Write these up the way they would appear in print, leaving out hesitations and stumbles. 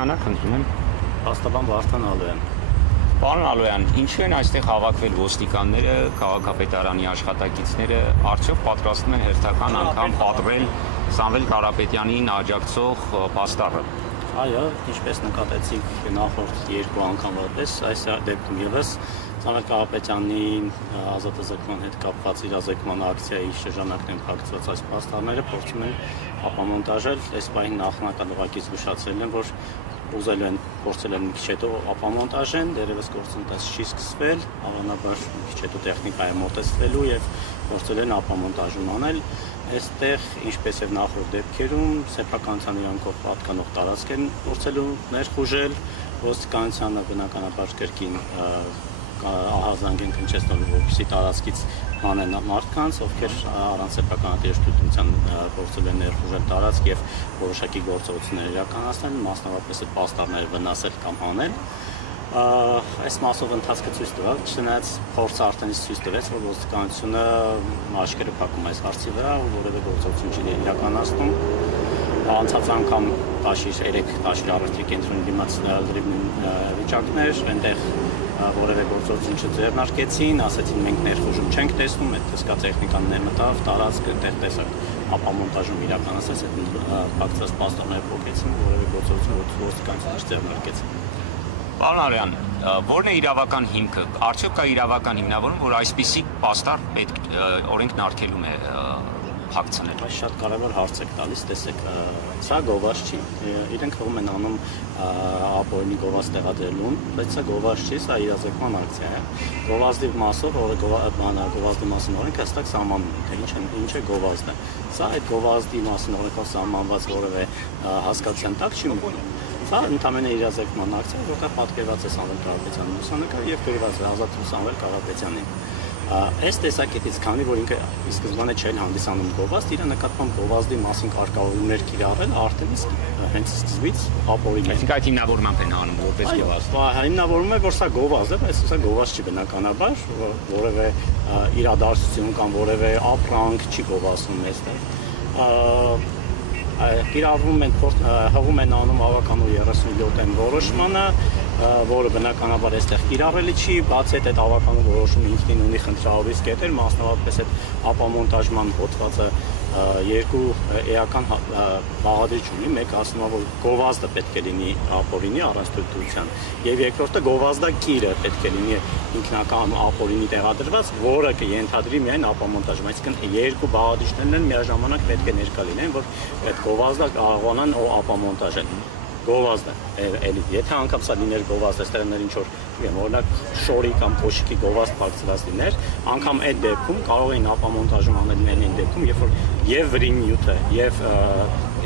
Անակ խնդրում եմ։ Պաստաբան Վարդան Ալոյան։ Պարոն Ալոյան, ինչու են այստեղ հավաքվել ոստիկանները, քաղաքապետարանի աշխատակիցները, արդյոք պատրաստվում են հերթական անգամ պատռել Սամվել Կարապետյանին աջակցող պաստառը։ Այո, ինչպես նկատեցիք նախորդ երկու անգամվա պես, այս դեպքում ևս Սամվել Կարապետյանի ազատազրկման հետ կապված իրազեկման ակցիայի շրջանակներում փակցված այս պաստառները փորձում են ապամոնտաժել, այս պահին նախնական ուղղակի զգուշացրել են, որ փորձել են մի քիչ հետո ապամոնտաժեն, դեռևս գործընթաց չի սկսվել, հավանաբար մի քիչ հետո տեխնիկա է մոտեցվելու եւ փորձել են ապամոնտաժում անել։ Այստեղ, ինչպես եւ նախորդ դեպքերում, սեփականության իրանքով պատկանող տարածք են փորձելու ներխուժել, ոստիկանությանը բնականաբար կրկին ահազանգ են հնչեցնում, որպեսզի տարածքից հանեն մարդկանց, ովքեր առանց սեփականատիրության փորձել են ներխուժել տարածք եւ որոշակի գործողություններ իրականացնել, մասնավորապես պաստառները վնասել կամ հանել։ Այս մասով ընթացքը ցույց տվավ, չնայած փորձը արդեն ցույց տվեց, որ ոստիկանությունը աչքերը փակում այս հարցի վրա, որևէ գործողություն չի իրականացնում։ Անցած անգամ 13 առևտրի կենտրոնի դիմաց վիճակներ, այնտեղ որևէ գործողություն չձեռնարկեցին, ասացին մենք ներխուժում չենք տեսնում, այդ հսկա տեխնիկան ներմտավ, տարածքը այդտեղ տեսակ ապամոնտաժում իրականացած, այդ փակցած պաստառները փոկեցին, որևէ գործողություն ոստիկանությունը չձեռնարկեց։ Պարոն Ալոյան, որն է իրավական հիմքը, արդյոք կա իրավական հիմնավորում, որ այսպիսի պաստառ պետք օրենքն արգելում է փակցնել։ Այս շատ կարևոր հարց եք տալիս, տեսեք, սա գովազդ չի, իրենք թվում են անում ապօրինի գովազդ տեղադրելուն, բայց սա գովազդ չի, սա իրազեկման ակցիա է։ Գովազդի մասով, գովազդի մասին օրենքը հստակ սահմանում է, թե ինչ է գովազդը։ Սա այդ գովազդի մասին օրենքով սահմանված որևէ հասկացության տակ չի մտնում։ Սա ընդամենը իրազեկման ակցիա, որտեղ պատկերված է Սամվել Կարապետյանի լուսանկար եւ գրված է ազատ Սամվել Կարապետյանին։ Այս տեսակետից, քանի որ ինքը ի սկզբանե չէր հանդիսանում գովազդ, իր նկատմամբ գովազդի մասին կարգավորումներ կիրառել արդեն հենց սկզբից ապօրինի։ Այսինքն այդ հիմնավորմամբ են անում որպես գովազդ։ Հիմնավորում է, որ սա գովազդ է, բայց սա գովազդ չի բնականաբար, որևէ իրադարձություն կամ որևէ ապրանք չի գովազդում այստեղ։ Կիրառվում են, հղում են անում ավականու 37-ն որոշմանը, որը բնականաբար այստեղ կիրառելի չի, բացի այդ ավականու որոշումը ինքնին ունի խնդրահարույց կետեր, մասնավորապես այդ ապամոնտաժման հոդվածը երկու էական բաղադրիչ ունի, մեկը ասում է, որ գովազդը պետք է լինի ապօրինի առանց թույլտվության, եւ երկրորդը գովազդակիրը պետք է լինի ինքնական ապօրինի տեղադրված, որը կենթադրի միայն ապամոնտաժում, այսինքն երկու բաղադրիչներն են միաժամանակ պետք է ներկա լինեն, որ այդ գովազդը կարողանան ապամոնտաժել։ Գովազդը, էլի, եթե անգամ սա լիներ գովազդ, այստեղ ներ ինչ որ օրինակ շորի կամ փոշիկի գովազդ փակցված լիներ, անգամ այդ դեպքում կարող էին ապամոնտաժում անել միայն այն դեպքում, երբ որ եւ վրին նյութը եւ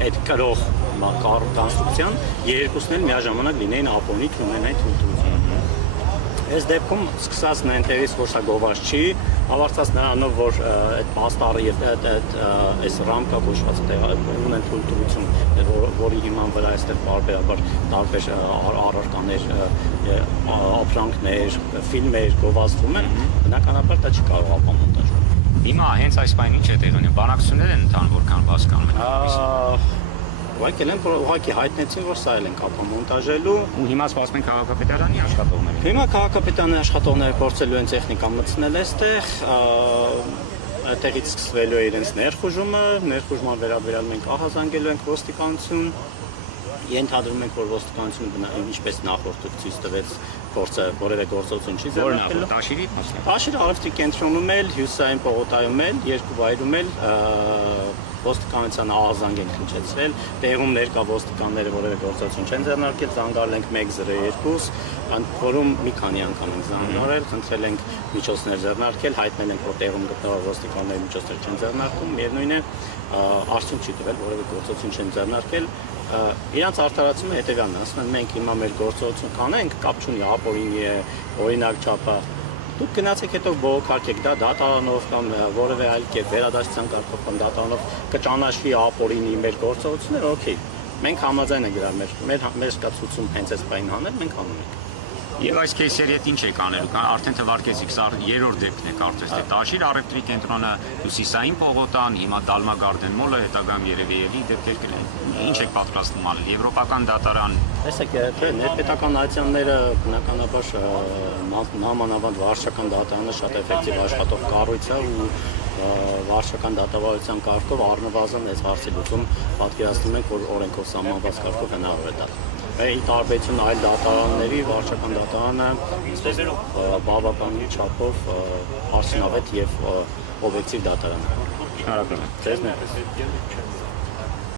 այդ կրող կոնստրուկցիան երկուսն էլ միաժամանակ լինեին ապօրինի ունենային թույլտվություն։ Այս դեպքում սկսած նայնտեղից, որ սա գովազդ չի, ավարտած նրանով, որ այդ պաստառը եւ այս ռամկա կոչվածը ունեն թույլտվություն, որի հիման վրա այստեղ բարբերաբար տարբեր առարկաներ, ապրանքներ, ֆիլմեր գովազդվում են, բնականաբար դա չի կարող ապամոնտաժել։ Հիմա հենց այս բանը ինչ է տեղի ունենում, բանակցություններ են ընթանում, որքան հասկանում են։ Ուղղակի հայտնեցին, որ սա էլ են ապամոնտաժելու։ Ու հիմա սպասում են քաղաքապետարանի աշխատողներին։ Հիմա քաղաքապետարանի աշխատողները փորձելու են տեխնիկա մտցնել այստեղ, այդտեղից սկսվելու է իրենց ներխուժման վերաբերյալ մենք ահազանգելու ենք ոստիկանություն, ենթադրում ենք, որ ոստիկանությունը ինչպես նախորդը ցույց տվեց, փորձը որևէ գործողություն չի ձեռնարկել։ Տաշիրի մասն։ Տաշիրի առևտրի կենտրոնում էլ, հյուսային պողոտայում էլ, երկու վայրում էլ ոստիկանության ահազանգ են հնչեցրել, տեղում ներկա ոստիկանները որևէ գործողություն չեն ձեռնարկել, զանգարել ենք 102, որում մի քանի անգամ ենք զանգարել, խնդրել ենք միջոցներ ձեռնարկել, հայտնել ենք, որ տեղում գտնվող ոստիկանները միջոցներ չեն ձեռնարկում, միևնույն է, արդյունք չի տվել, որևէ գործողություն չեն ձեռնարկել։ Իրանց արտարացումը հետևյալն է, ասում են մենք հիմա մեր գործողություն կանենք, կապ չունի ապօրինի է, օրինակ չափը։ Դուք գնացեք հետո բողոքարկեք դա դատարանով կամ որևէ այլ կերպ վերադասության կարգով կամ դատարանով կճանաչվի ապօրինի մեր գործողությունները, օքեյ։ Մենք համաձայն ենք դրա մեր սկացուցում հենց այս բանին հանել, մենք անում ենք։ Եվ այս кейսերի հետ ինչ եք անելու, արդեն թվարկեցիք, սա երրորդ դեպքն է կարծես թե Տաշիր առևտրի կենտրոնը, Հյուսիսային պողոտան, հիմա Դալմա Գարդեն մոլը, հետագայում երևի էլի դեպքեր կլինեն։ Ինչ եք պատրաստվում անել, Եվրոպական դատարան։ Տեսեք, ներպետական այցյանները բնականաբար նամանավանդ վարչական դատարանը շատ էֆեկտիվ աշխատող կառույց է ու վարչական դատավարության կարգով առնվազն այս հարցի լուծում պատկերացնում ենք, որ օրենքով սահմանված կարգով հնարավոր է դա։ Ի տարբերություն այլ դատարանների վարչական դատարանը բավական չափով արդյունավետ եւ օբյեկտիվ դատարան է։ Շնորհակալ եմ։ Ձեզ ներկայացնում